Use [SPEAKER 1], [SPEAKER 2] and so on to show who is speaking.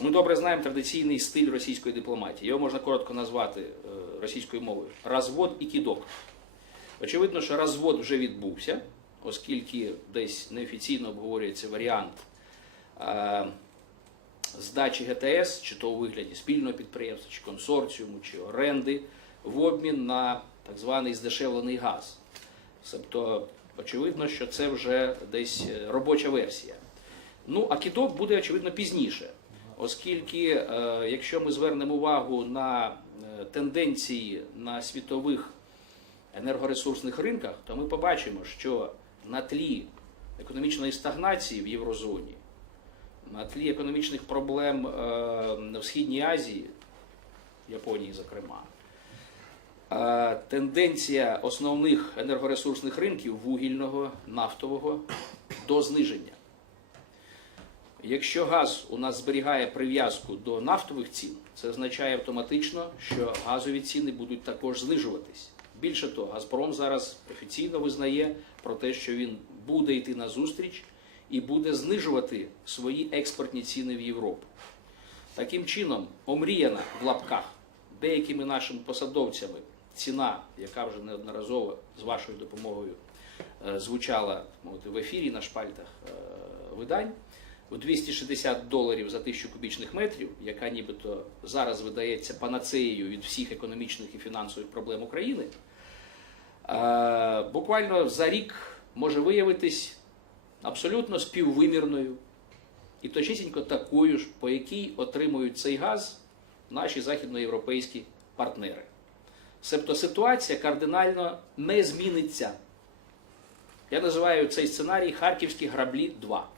[SPEAKER 1] Ми добре знаємо традиційний стиль російської дипломатії. Його можна коротко назвати е, російською мовою розвод і кідок. Очевидно, що розвод вже відбувся, оскільки десь неофіційно обговорюється варіант е, здачі ГТС, чи то у вигляді спільного підприємства, чи консорціуму, чи оренди в обмін на так званий здешевлений газ. Тобто, очевидно, що це вже десь е, робоча версія. Ну, а кіток буде, очевидно, пізніше, оскільки, е, якщо ми звернемо увагу на е, тенденції на світових енергоресурсних ринках, то ми побачимо, що на тлі економічної стагнації в Єврозоні, на тлі економічних проблем е, в Східній Азії, Японії, зокрема, тенденція основних енергоресурсних ринків вугільного, нафтового до зниження. Якщо газ у нас зберігає прив'язку до нафтових цін, це означає автоматично, що газові ціни будуть також знижуватись. Більше того, Газпром зараз офіційно визнає про те, що він буде йти на зустріч і буде знижувати свої експортні ціни в Європу. Таким чином, омріяна в лапках деякими нашими посадовцями ціна, яка вже неодноразово з вашою допомогою е, звучала в ефірі на шпальтах е, видань, у 260 доларів за тисячу кубічних метрів, яка нібито зараз видається панацеєю від всіх економічних і фінансових проблем України, е, буквально за рік може виявитись абсолютно співвимірною і точнісінько такою ж, по якій отримують цей газ наші західноєвропейські партнери. Себто ситуація кардинально не зміниться. Я називаю цей сценарій Харківські граблі 2.